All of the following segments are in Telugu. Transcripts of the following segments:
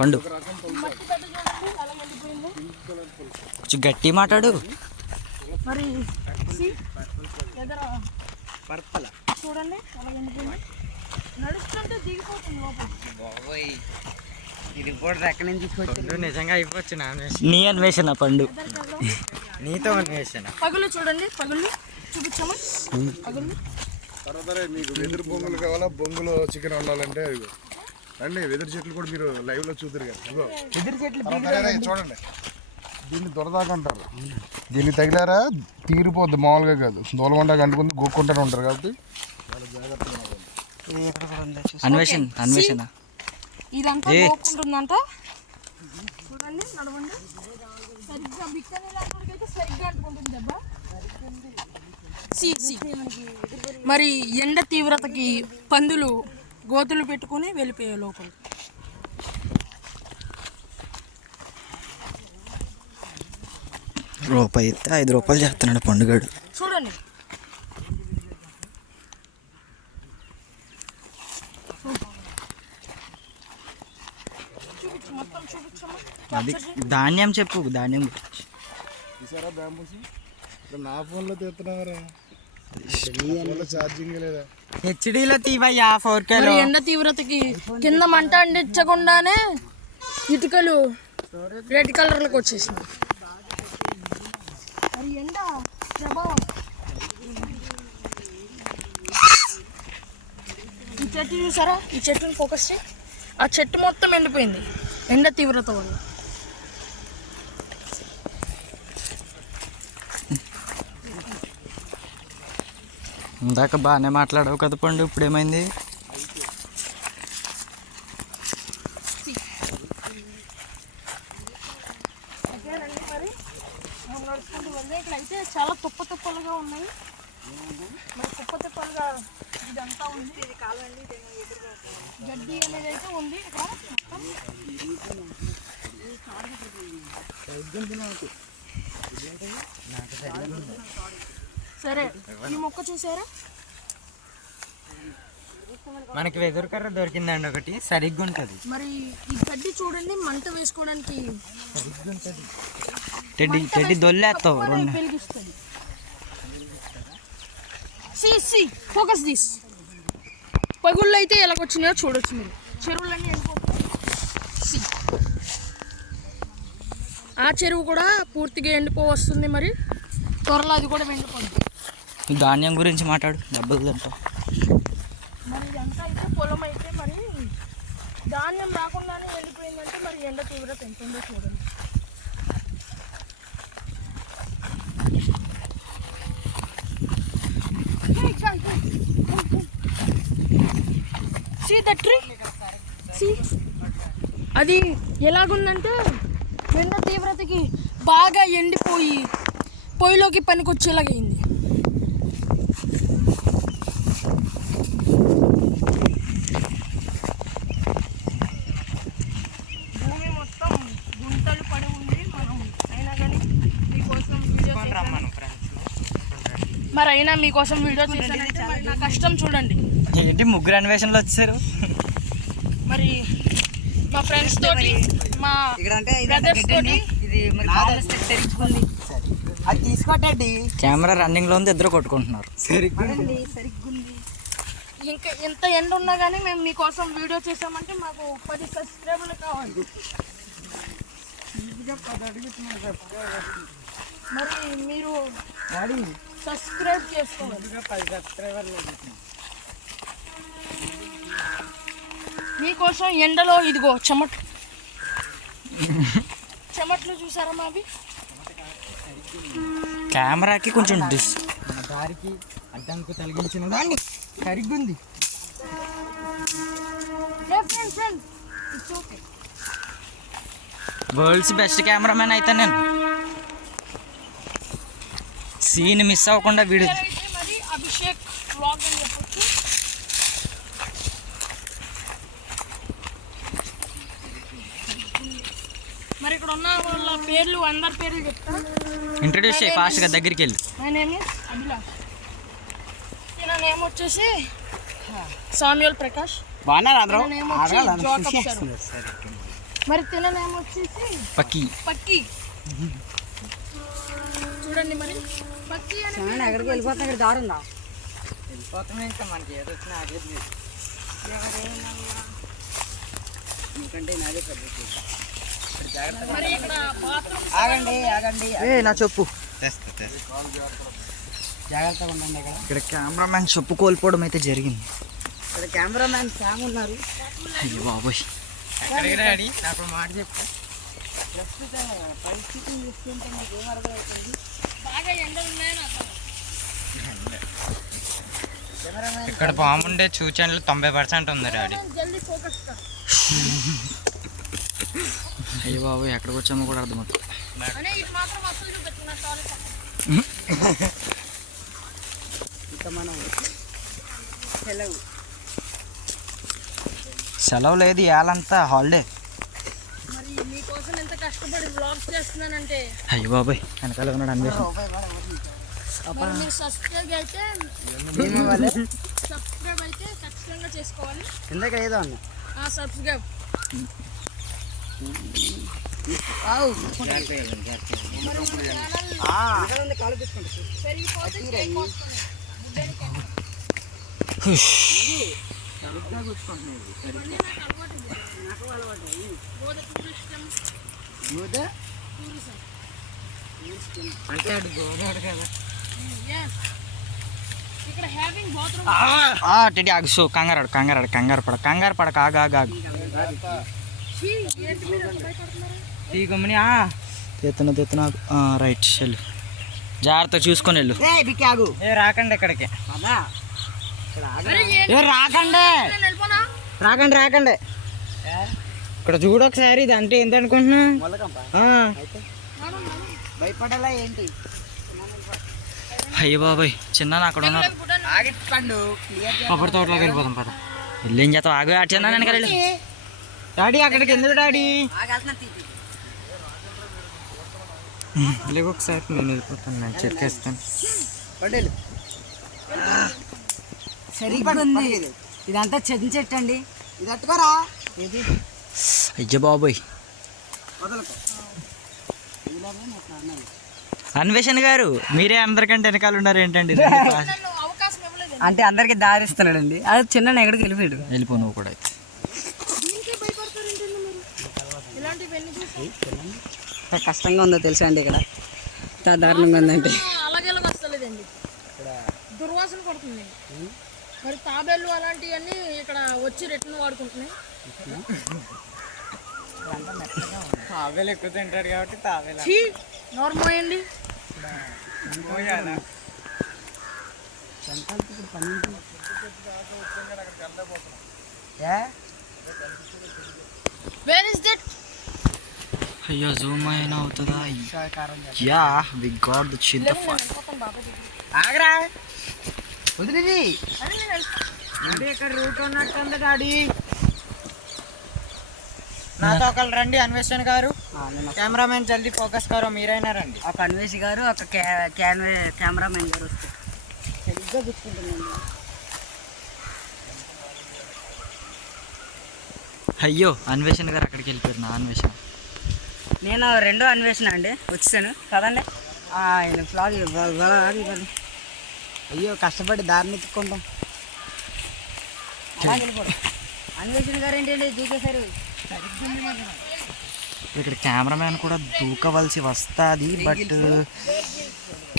పండు. గట్టి మాట్లాడు. మరి చూడండి నడుస్తుంటే దిగిపోతుంది ఎక్కడి నుంచి తీసుకొచ్చి నిజంగా అయిపోవచ్చు నా అన్వేషణ. నీ అన్వేషణ పండు. నీతో అన్వేషణ. పగులు చూడండి పగులు చూపించామా? పగులు. తర్వాత మీకు వెదురు బొంగులు కావాలా? బొంగులో చికెన్ వండాలంటే రండి వెదురు చెట్లు కూడా మీరు లైవ్లో చూద్దరు కదా. ఎదురు చెట్లు చూడండి. దీన్ని దొరదాకా అంటారు. దీన్ని తగిలారా? తీరిపోద్ది మామూలుగా కాదు. దూలగుండా కంటుకుంది గోక్కుంటూనే ఉంటారు కాబట్టి. అన్వేషణ అన్వేషణ. ఇదంతా ఏ. పోకుంటుందంట చూడండి నడవండి. సరిగ్గా బిక్కని లాంటికైతే సరిగ్గా అంటుకుంటుంది దెబ్బ. సి సి. మరి ఎండ తీవ్రతకి పందులు గోతులు పెట్టుకొని వెళ్ళిపోయాయి లోపల. రూపాయి ఇస్తే ఐదు రూపాయలు చేస్తున్నాడు పండుగాడు. చూడండి. అది ధాన్యం చెప్పు ధాన్యం నా ఫోన్లో లేదా హెచ్డీలో తీవయ్యా ఫోర్ కే మరి ఎండ తీవ్రతకి? కింద మంట అంటించకుండానే ఇటుకలు రెడ్ కలర్లకు మరి ఎండ ప్రభావం? ఈ చెట్టు చూసారా? ఈ చెట్టుని ఫోకస్ చేయి. ఆ చెట్టు మొత్తం ఎండిపోయింది. ఎండ తీవ్రత వల్ల. ఇందాక బాగానే మాట్లాడావు కదా పండు ఇప్పుడు ఏమైంది ఓకే రండి మరి మనం నడుచుకుంటూ వెళ్తే ఇక్కడ అయితే చాలా తుప్ప తుప్పలుగా ఉన్నాయి మరి తుప్ప తుప్పలుగా ఇదంతా ఉంది ఇది కాలండి గడ్డి అనేది అయితే ఉంది ఇక్కడ మొత్తం. సరే ఈ మొక్క చూసారా మనకి వెదురు కర్ర దొరికిందండి ఒకటి సరిగ్గా ఉంటుంది మరి ఈ గడ్డి చూడండి మంట వేసుకోవడానికి సరిగ్గా ఉంటుంది టెడ్డి టెడ్డి దొల్లేస్తావు రెండు. వెలిగిస్తుంది. See see focus this. పగుళ్ళు అయితే ఎలాగొచ్చినాయో చూడొచ్చు మీరు. చెరువులన్నీ. ఆ చెరువు కూడా పూర్తిగా ఎండిపో వస్తుంది మరి. త్వరలో అది కూడా ఎండిపోతుంది. ఈ ధాన్యం గురించి మాట్లాడు డబ్బులు తింటావు మరి ఇదంతా అయితే పొలం అయితే మరి ధాన్యం రాకుండానే వెళ్ళిపోయిందంటే మరి ఎండ తీవ్రత ఎంత ఉందో చూడండి అది ఎలాగుందంటే ఎండ తీవ్రతకి బాగా ఎండిపోయి పొయ్యిలోకి పనికొచ్చేలాగైంది భూమి మొత్తం గుంటలు పడి ఉంది మనం అయినా కానీ మీకోసం వీడియో చేశాను. అయినా మీకోసం వీడియో చేశానంటే నా కష్టం చూడండి. ఏంటి ముగ్గురు అన్వేషణలు వచ్చారు? మరి మా ఫ్రెండ్స్ తోటి మా ఇక్కడ అంటే బ్రదర్స్ తోటి. అది తీసుకోటండి కెమెరా రన్నింగ్లో ఉంది ఇద్దరు కొట్టుకుంటున్నారు. ఇంకా ఎంత ఎండ ఉన్నా కానీ మేము మీకోసం వీడియో చేసామంటే మాకు పది సబ్స్క్రైబర్లు కావాలి. మరి మీరు సబ్స్క్రైబ్ చేసుకోవాలి మీకోసం ఎండలో ఇదిగో చెమట్లు చెమట్లు చూసారా మావి? కెమెరాకి కొంచెం డిస్ దారికి అడ్డంకు తొలగించిన దాన్ని ఓకే. వరల్డ్స్ బెస్ట్ కెమెరామెన్ అయితే నేను. సీన్ మిస్ అవ్వకుండా అయితే మరి అభిషేక్ వ్లాగ్ అని చెప్పొచ్చు. మరి ఇక్కడ ఉన్న వాళ్ళ పేర్లు అందరి పేర్లు చెప్తా. ఇంట్రడ్యూస్ చేయి ఫాస్ట్గా దగ్గరికి వెళ్ళి. My name is Abhilash. ఈయన నేమ్ వచ్చేసి సామ్యుల్ ప్రకాష్. బాగున్నారు ఈయన నేమ్ వచ్చి జాకబ్ శర్మ మరి తిననేమో వచ్చేసి పక్కి. పక్కి. చూడండి మరి. చాలా ఎక్కడికి వెళ్ళిపోతున్నా ఇక్కడ దారి ఉందా? వెళ్ళిపోతున్నాం ఇంకా మనకి ఏదో వచ్చినా ఆగేది లేదు. ఎందుకంటే నాదే పద్ధతి ఆగండి ఆగండి. ఏ నా చెప్పు. జాగ్రత్తగా ఉండండి ఇక్కడ. ఇక్కడ కెమెరామ్యాన్ చెప్పు కోల్పోవడం అయితే జరిగింది. ఇక్కడ కెమెరామ్యాన్ శామ్ ఉన్నారు. అయ్యో బాబోయ్. నాకు మాట చెప్పు. ప్రస్తుత పరిస్థితి చూస్తుంటే మీకు ఏం అర్థమవుతుంది? ఇక్కడ బాగుండే సూచనలు తొంభై పర్సెంట్ ఉంది డాడీ. జల్దీ ఫోకస్ కర్ అయ్యో బాబోయ్ ఎక్కడికి వచ్చామో కూడా అర్థమవుతుంది సెలవు. లేదు ఇవాళంతా హాలిడే కష్టపడి బ్లాగ్స్ చేస్తున్నానంటే. అయ్యో బాబోయ్ వెనకాల ఉన్నాడు అన్వేషణ మరి మీరు సబ్స్క్రైబ్ అయితే సబ్స్క్రైబ్ అయితే ఖచ్చితంగా చేసుకోవాలి. ఇందాక ఏదో అన్నా. ఆ సబ్స్క్రైబ్ మరి మన ఛానల్ కాలు పెట్టుకుంటా పెరిగిపోతే కేక్ వస్తుంది. బుడ్డోడికైనా. ఇవన్నీ నాకు అలవాటు. అంటే గోదావరి కదా. టెడి కంగారాడు కంగారాడు కంగారు పడ కంగారు పడక ఆగు ఆగు ఆగు. ఏంటి మీరు అంత భయపడుతున్నారు ఈ గమ్ముని తెత్తున తెత్తున ఆగు. ఆ, రైట్ వెళ్ళు జాగ్రత్త చూసుకొని వెళ్ళు. రాకండి ఇక్కడికి. రాకండి. రాకండి రాకండి. ఇక్కడ చూడు ఒకసారి ఇది అంటే ఏంటి అనుకుంటున్నా. భయపడాలా ఏంటి? అయ్యో బాబాయ్ చిన్న అక్కడ క్లియర్ కొబ్బరి తోటలోకి వెళ్ళిపోదాం పద. వెళ్ళి ఏం చేస్తావు? ఆగు ఆ చిన్న వెనకాల డాడీ అక్కడికి ఎందుకు డాడీ? ఒకసారి నేను వెళ్ళిపోతాను నేను చెక్కేస్తాను పడేలు సరిగ్గా ఉంది. ఇదంతా చెట్టు చెట్టు అండి. ఇది అట్టుకోరా. ఇది అయ్యో బాబాయ్. అన్వేషణ్ గారు మీరే అందరికంటే వెనకాల ఉన్నారు ఏంటండి? నన్ను అవకాశం ఇవ్వలేదు అంటే అందరికి దారిస్తున్నాడండి. అది చిన్న ఎక్కడికి వెళ్ళిపోయాడు? వెళ్ళిపో నువ్వు కూడా కష్టంగా ఉందో తెలుసా అండి ఇక్కడ? ఇంత దారుణంగా ఉందంటే. దుర్వాసన పడుతుంది. మరి తాబేళ్ళు అలాంటివన్నీ ఇక్కడ వచ్చి రిటర్న్ వాడుకుంటున్నాయి. తావేలు ఎక్కువ తింటాడు కాబట్టి తావేలు చీ నోర్మోయండి వేర్ ఇస్ దట్ అయ్యో జూమ్ అయినా అవుతుందా? యా వి గాట్ ద చింత ఆగరా వదిలేది అరే నేను వెళ్ళిపో- ఇక్కడ రూట్ ఉన్నట్టుంది డాడీ. నాతో ఒకళ్ళు రండి అన్వేషణ్ గారు. కెమెరామెన్ జల్దీ ఫోకస్ కారో మీరైనా రండి. ఒక అన్వేష్ గారు ఒక క్యాన్వే కెమెరామెన్ గారు వస్తారు సరిగ్గా గుర్తుంటుందండి అయ్యో అన్వేషణ్ గారు అక్కడికి వెళ్ళిపోయారు నా అన్వేషణ. నేను రెండో అన్వేషణ అండి వచ్చాను. కదండి ఆయన ఫ్లాగ్ అయ్యో కష్టపడి దారిని ఎత్తుకుంటాం. అన్వేషణ గారు ఏంటండి దూకేశారు ఇక్కడ కెమెరామ్యాన్ కూడా దూకవలసి వస్తుంది బట్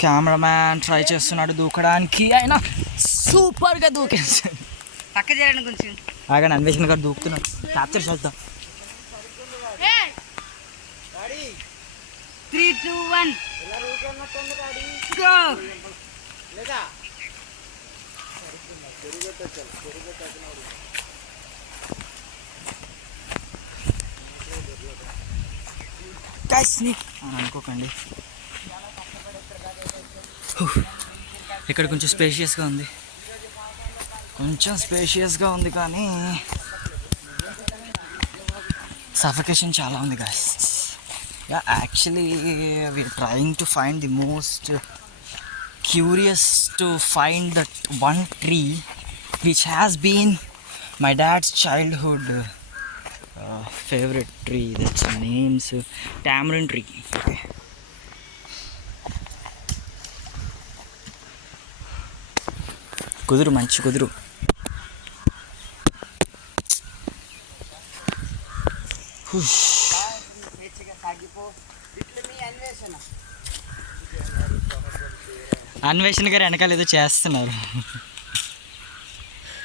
కెమెరామ్యాన్ ట్రై చేస్తున్నాడు దూకడానికి. ఆయన సూపర్గా దూకేస్తాడు పక్క చేయండి కొంచెం. ఆగండి అన్వేషణ గారు దూకుతున్నాడు క్యాప్చర్ చేద్దాం! Three two one. గో అని అనుకోకండి. ఇక్కడ కొంచెం స్పేషియస్గా ఉంది. కొంచెం స్పేషియస్గా ఉంది కానీ సఫకేషన్ చాలా ఉంది guys yeah actually we trying to find the most curious to find that one tree which has been my dad's childhood favourite tree that's names tamarind tree. Okay. కుదురు మంచి కుదురు. అన్వేషణ గారు వెనకాల ఏదో చేస్తున్నారు.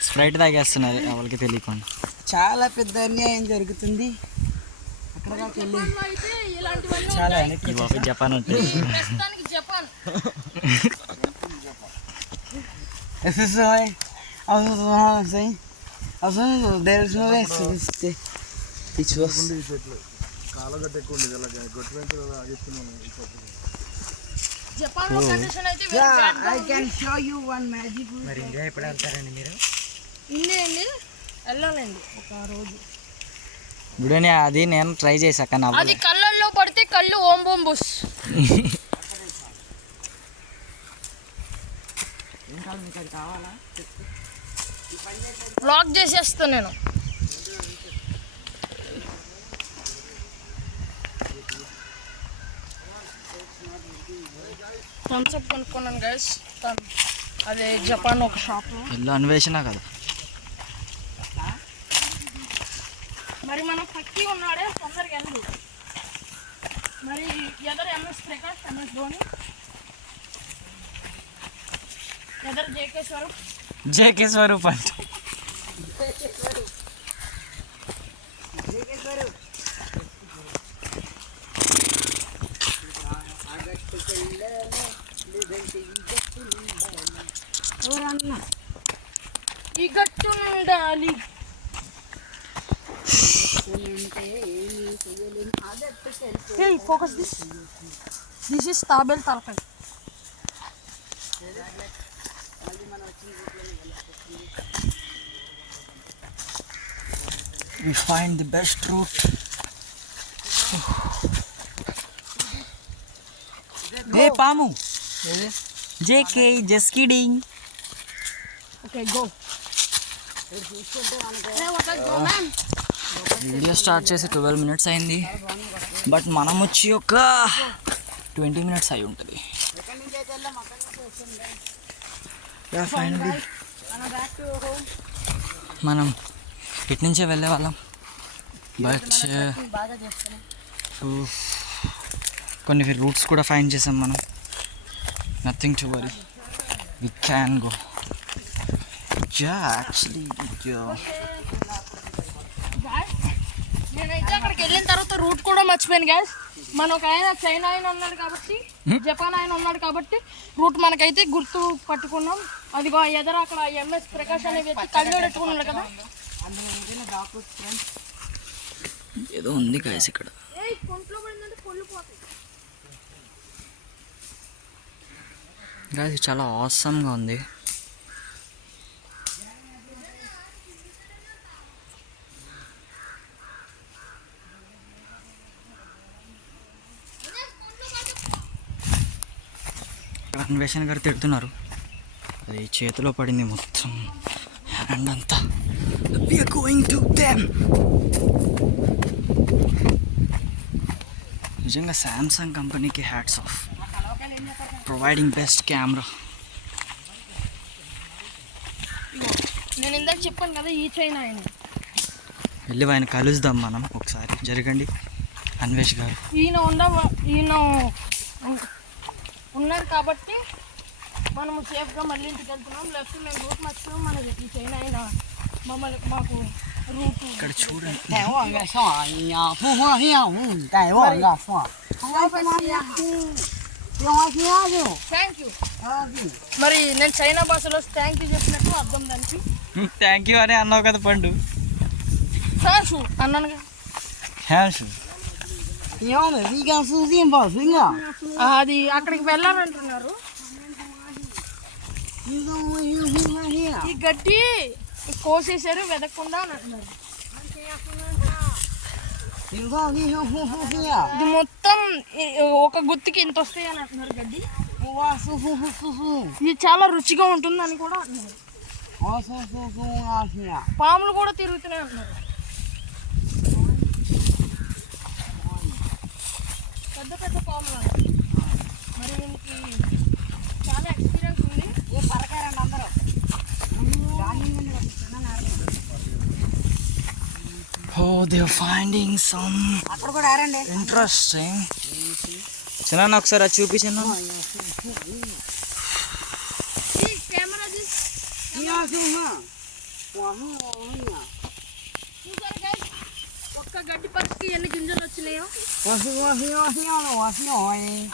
స్ప్రైట్ తాగేస్తున్నారు వాళ్ళకి తెలియకుండా. చాలా పెద్ద అన్యాయం జరుగుతుంది. అక్కడ దాకా వెళ్ళి చాలా బాబు జపాన్ ఉంటుంది జపాన్ was. ఈ చెట్లు కాలగట్ట ఎక్కువ ఉండేది అలా గొట్టు వెంట ఆగిస్తున్నాను ఈ చెట్లు జపాన్లో కండిషన్ అయితే very Yeah, bad గా I ఉంది. can show you one magic. మరి ఇండియా ఎప్పుడు వెళ్తారండి మీరు? ఇండియా అండి? వెళ్ళాలండి ఒక రోజు. ఇప్పుడనే అది నేను ట్రై చేశాక అది నవ్వలే కళ్ళల్లో పడితే కళ్ళు ఓం బోం బుస్. బ్లాక్ చేసేస్తా నేను. థమ్స్అప్ కొనుక్కున్నాను గైస్ అదే జపాన్ ఒక షాప్లో ఇల్లు అన్వేషణ కదా. మరి మన పక్కి ఉన్నాడే తొందరగా వెళ్ళదు మరి ఎదరు ఎంఎస్ ప్రకాష్ ఎంఎస్ ధోని? ఎదరు జేకే స్వరూప్? జేకే స్వరూప్ అంట. ఈ గట్టు ఉండాలి Hey, focus this. This is table tarpon. We find the best route. hey, Pamu. JK, just kidding. Okay, go. Uh, video start చేసి ట్వెల్వ్ మినిట్స్ అయింది. బట్ మనం వచ్చి ఒక ట్వంటీ మినిట్స్ అయి ఉంటుంది. ఫైనలీ మనం ఇటు నుంచే వెళ్ళే వాళ్ళం. బట్ uh, కొన్ని రూట్స్ కూడా ఫైన్ చేసాం మనం. Nothing to worry we can go yeah actually నేనైతే అక్కడికి వెళ్ళిన తర్వాత రూట్ కూడా మర్చిపోయాను గ్యాస్ మన ఒక ఆయన చైనా ఆయన ఉన్నాడు కాబట్టి జపాన్ ఆయన ఉన్నాడు కాబట్టి రూట్ మనకైతే గుర్తు పట్టుకున్నాం. అదిగో ఎదర అక్కడ ఎంఎస్ ప్రకాష్ అనే వ్యక్తి కళ్ళు పెట్టుకున్నాడు కదా. ఏదో ఉంది గాయస్ ఇక్కడ. గాయస్ చాలా ఆసమ్గా ఉంది. అన్వేషణ గారు తిడుతున్నారు. అది చేతిలో పడింది మొత్తం. హ్యాండ్ అంతా. We are going to them నిజంగా శాంసంగ్ కంపెనీకి hats off providing best camera నేను ఇందాక చెప్పాను కదా ఈ చైనా ఆయన వెళ్ళి ఆయన కలుద్దాం మనం ఒకసారి. జరగండి. అన్వేష్ గారు. ఈయన ఉండ ఈయన ఉన్నారు కాబట్టి మనము సేఫ్గా మళ్ళీ ఇంటికి వెళ్తున్నాం లేకపోతే మేము రూట్ మర్చిపోయాం మనకి ఈ చైన్ ఆయన మమ్మల్ని మాకు రూట్ ఇక్కడ చూడండి థ్యాంక్ యూ మరి నేను చైనా భాషలో థ్యాంక్ యూ చెప్పినట్టు అర్థం దానికి థ్యాంక్ యూ అని అన్నావు కదా పండు థ్యాంక్స్ అన్నాను కదా థ్యాంక్స్ ఏమో వీగా చూసి ఏం బాసు ఇంకా? అది అక్కడికి వెళ్ళారంటున్నారు ఈ గడ్డి కోసేసారు వెదకుండా అని అంటున్నారు. ఇది మొత్తం ఒక గుత్తికి ఇంత వస్తాయి అని అంటున్నారు గడ్డి. ఇది చాలా రుచిగా ఉంటుందని కూడా అంటున్నారు. పాములు కూడా తిరుగుతున్నాయి అంటున్నారు. పెద్ద పెద్ద పాములు మరి దీనికి చాలా ఎక్స్పీరియన్స్ ఉంది. ఏ పరకారండి అందరూ. Oh, they're finding some అక్కడ కూడా ఆరండి. interesting. చిన్న ఒకసారి అది చూపించాను ఈ కెమెరా చూసారు guys? ఒక్క గడ్డి పక్కకి ఎన్ని గింజలు వచ్చినాయో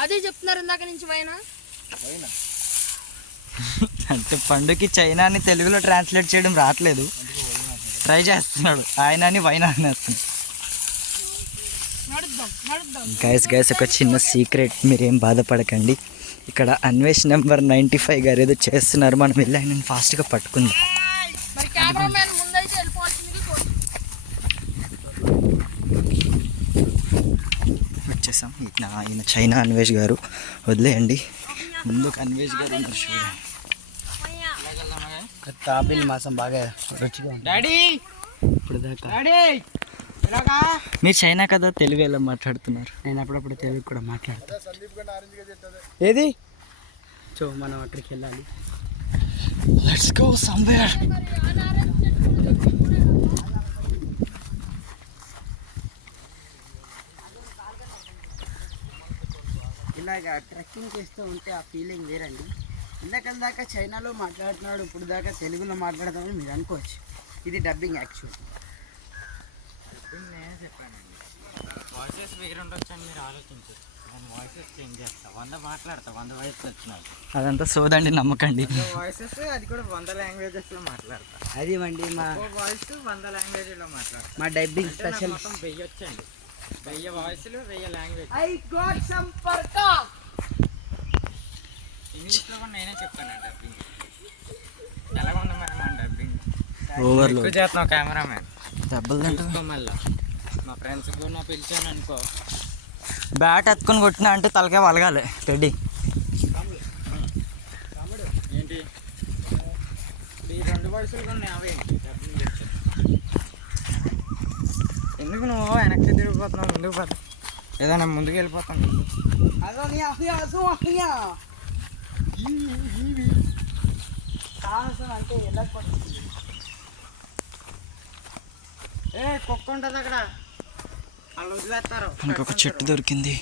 అదే చెప్తున్నారు ఇందాక నుంచి పైన. అంటే పండుకి చైనా అని తెలుగులో ట్రాన్స్లేట్ చేయడం రావట్లేదు. ట్రై చేస్తున్నాడు. ఆయన అని వైనా అనేస్తున్నాడు. గైస్ గైస్ ఒక చిన్న సీక్రెట్ మీరేం బాధపడకండి. ఇక్కడ అన్వేష్ నెంబర్ నైంటీ ఫైవ్ గారు ఏదో చేస్తున్నారు. మనం వెళ్ళి ఆయన ఫాస్ట్గా పట్టుకుంది మరి కెమెరామ్యాన్ ముందైతే వెళ్ళిపోవాల్సింది ఈయన చైనా అన్వేష్ గారు. వదిలేయండి. ముందుకు అన్వేష్ గారు ఉన్నారు చూడండి తాపిల్ మాసం బాగా రుచిగా ఉంది డాడీ! ఇప్పుడు దాకా. మీరు చైనా కదా తెలుగు ఎలా మాట్లాడుతున్నారు? నేను అప్పుడప్పుడు తెలుగు కూడా మాట్లాడతాను ఏది? సో మనం అక్కడికి వెళ్ళాలి. లెట్స్ గో సమ్వేర్ ఇలాగ ట్రెక్కింగ్ చేస్తూ ఉంటే ఆ ఫీలింగ్ వేరండి. ఇందాక దాకా చైనాలో మాట్లాడుతున్నాడు ఇప్పుడు దాకా తెలుగులో మాట్లాడతామని మీరు అనుకోవచ్చు. ఇది డబ్బింగ్ యాక్చువల్. వాయిసెస్ వేరే ఉండొచ్చని మీరు ఆలోచించచ్చు నేను వాయిసెస్ చేంజ్ చేస్తా. వంద మాట్లాడతా వంద వచ్చినాయి. అదంతా సోదండి నమ్మకండి. వాయిసెస్ అది కూడా వంద లాంగ్వేజెస్లో మాట్లాడతా. అది అండి మా వాయిస్ వంద లాంగ్వేజ్లో మాట్లాడతా. మా డబ్బింగ్ నాకు స్పెషల్. మొత్తం వెయ్యి వచ్చండి వెయ్యి వాయిస్లు వెయ్యి లాంగ్వేజ్ ఐ గాట్ సమ్ ఇంగ్లీష్లో కూడా నేనే చెప్తాను డబ్బింగ్ ఎలా ఉంది మరి మన డబ్బింగ్ ఓవర్లో ఎక్కువ చేస్తున్నావు కెమెరామ్యాన్ దెబ్బలు తింటూ చూసుకో మళ్ళా. మా ఫ్రెండ్స్ కూడా నా పిలిచాను అనుకో. బ్యాట్ ఎత్తుకొని కొట్టినా అంటే తలకే వలగాలి. టెడ్డి ఏంటి? ఈ రెండు వయసులు కూడా నావే డబ్బింగ్ చెప్తాను ఎందుకు నువ్వు? వెనక్కి తిరిగిపోతున్నావు ముందుకు పోతా ఏదైనా ముందుకు వెళ్ళిపోతాను సాహసం అంటే ఎలా పడుతుంది ఏ కుక్క ఉంటుంది అక్కడ. వాళ్ళు వదిలేస్తారు. మనకు ఒక చెట్టు దొరికింది.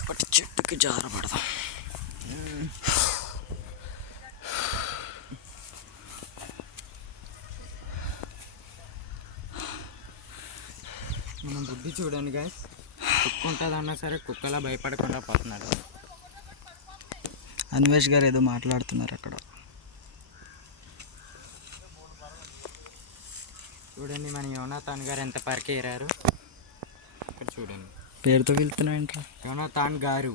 ఒకటి చెట్టుకి జారపడదాం మనం బుద్ధి చూడండి గాయస్ కుక్క ఉంటుంది అన్నా సరే కుక్కలా భయపడకుండా పోతున్నాడు అన్వేష్ గారు ఏదో మాట్లాడుతున్నారు అక్కడ. చూడండి మన యోనాథాన్ గారు ఎంత పరికేరారు. ఇక్కడ చూడండి. పేరుతో వెళ్తున్నాయంట్రా యోనాథాన్ గారు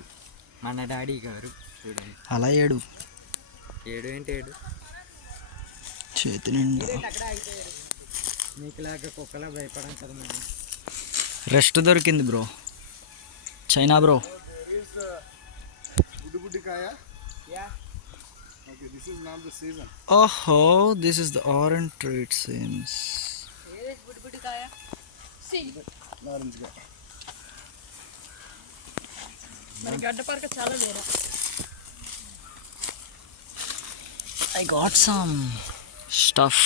మన డాడీ గారు చూడండి. అలా ఏడు. ఏడు ఏంటి ఏడు? చేతి నిండా. మీకులాగా కుక్కలా భయపడం కదా మనం రెస్ట్ దొరికింది బ్రో చైనా బ్రో గుడ్డు గుడ్డి కాయ okay this is not the season ఓహో this is the orange tree it seems నారెంజ్ కాయ మరి గడ్డ పరక చాలా దూరం I got some stuff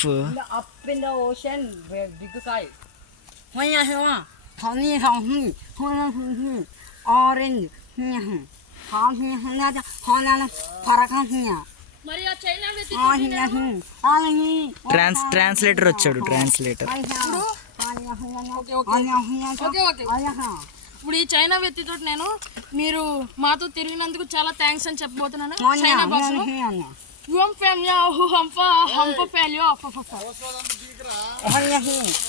up in the ocean where big guy. When you hear honey, honey, honey, orange, honey, honey, honey, honey, honey, trans translator వచ్చాడు ట్రాన్స్లేటర్ ఇప్పుడు ఈ చైనా వ్యక్తితో నేను మీరు మాతో తిరిగినందుకు చాలా థ్యాంక్స్ అని చెప్పబోతున్నాను. చైనా భాషలో. యువం ఫ్యామిలీ హంప ఫ్యామిలీ